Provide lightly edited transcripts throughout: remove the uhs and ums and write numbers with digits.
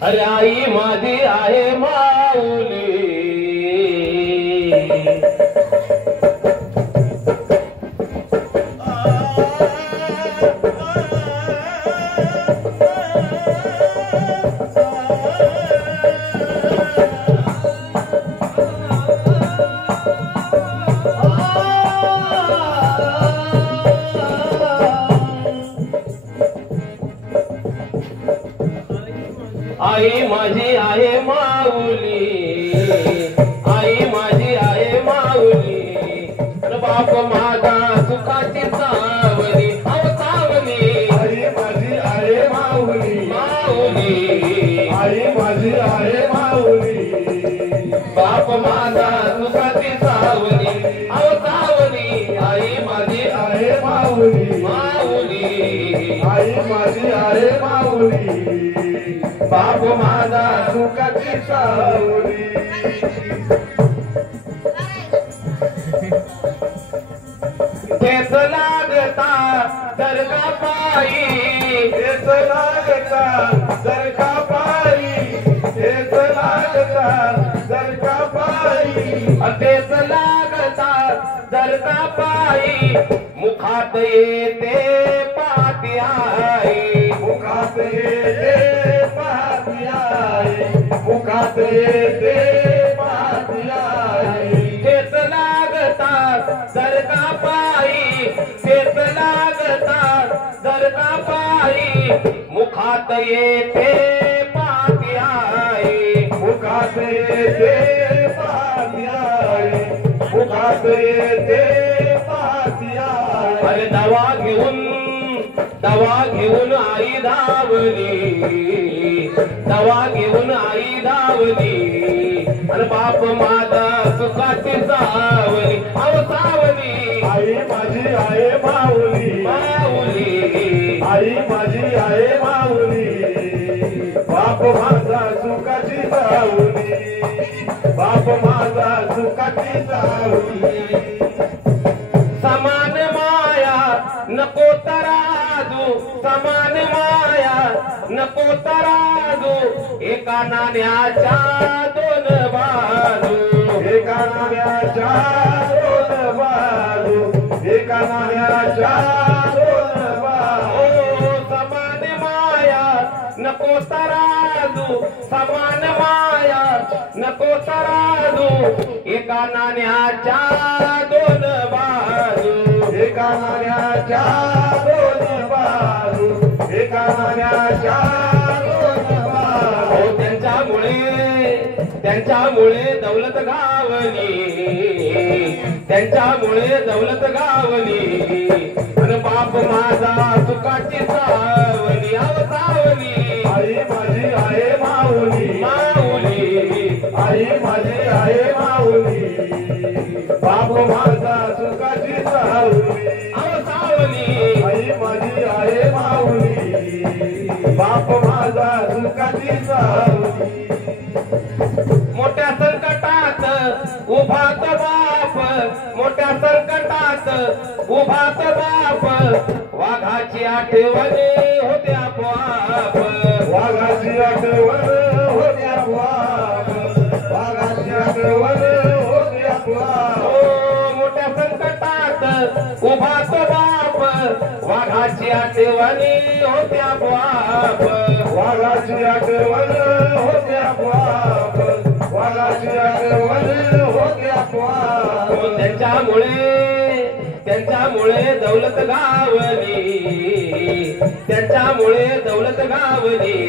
अरे आई माझी आहे माऊली, आई माझी आहे माऊली, आई माझी आहे माऊली, बाप माझा सुखाची सावली, अव सावली, आई माझी आहे माऊली, माऊली, आई माझी आहे माऊली, बाप माझा सुखाची सावली, अव सावली, आई माझी आहे माऊली, माऊली, आई माझी आहे माऊली, बाप माझा सुखाची सावली. तेच लागता दर्गा पायी, तेच लागता जर का पायी, तेच लागता जर का पायी, तेच लागता दर्गा पायी, मुखात येते पाटी आई, मुखात येते पाहती आई, मुखात येते पाहती आई, तेच लागता दर्गा पायी, तेच लागता दर्गा पायी, मुखात येते पाटी आई, मुखात येते पाहती आई, मुखात येते पाहती आई. अरे दवा घेऊन आई धावली, दवा घेऊन आई धावली, अरे बाप माझा सुखाची सावली, अव सावली, आई माझी आहे माऊली, माऊली, आई माझी आहे माऊली, बाप माझा सुखाची सावली, बाप माझा सुखाची सावली. समान माया नको तराजू, समान माया नको तराजू, एका नाण्याच्या दोन बाजू, एका नाण्याच्या दोन बाजू, एका नाण्याच्या दोन बाजू. ओ समान माया नको तराजू, समान माया नको तराजू, एका नाण्याच्या दोन बाजू, एका नाण्याच्या दोन बाजू, एका नाण्याच्या दोन बाजू. हो त्यांच्यामुळे दौलत गावली, त्यांच्यामुळे दौलत गावली, आणि बाप माझा सुखाची सावली, अव सावली, आई माझी आहे माऊली, माऊली, आई माझी आहे माऊली, बाप माझा सुखाची सावली, अव सावली, आई माझी आहे माऊली, बाप माझा सुखाची सावली. मोठ्या संकटात उभात बाप, मोठ्या संकटात उभात बाप, वाघाची आठवणी होते आपोआप, वाघाची आठवण होते आपोआप, वाघाची आठवण होते आपोआप. ओ मोठ्या संकटात उभात बाप, वाघाची आठवणी होते आपोआप, वाघाची आठवण होते आपोआप, वाघाची आठवण होते आपोआप. हो त्यांच्यामुळे दौलत गावली, त्यांच्यामुळे दौलत गावली,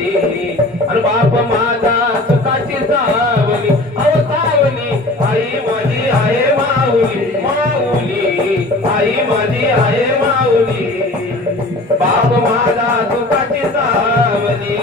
आणि बाप माझा सुखाची सावली, अव सावली, आई माझी आहे माऊली, माऊली, आई माझी आहे माऊली, बाप माझा सुखाची सावली.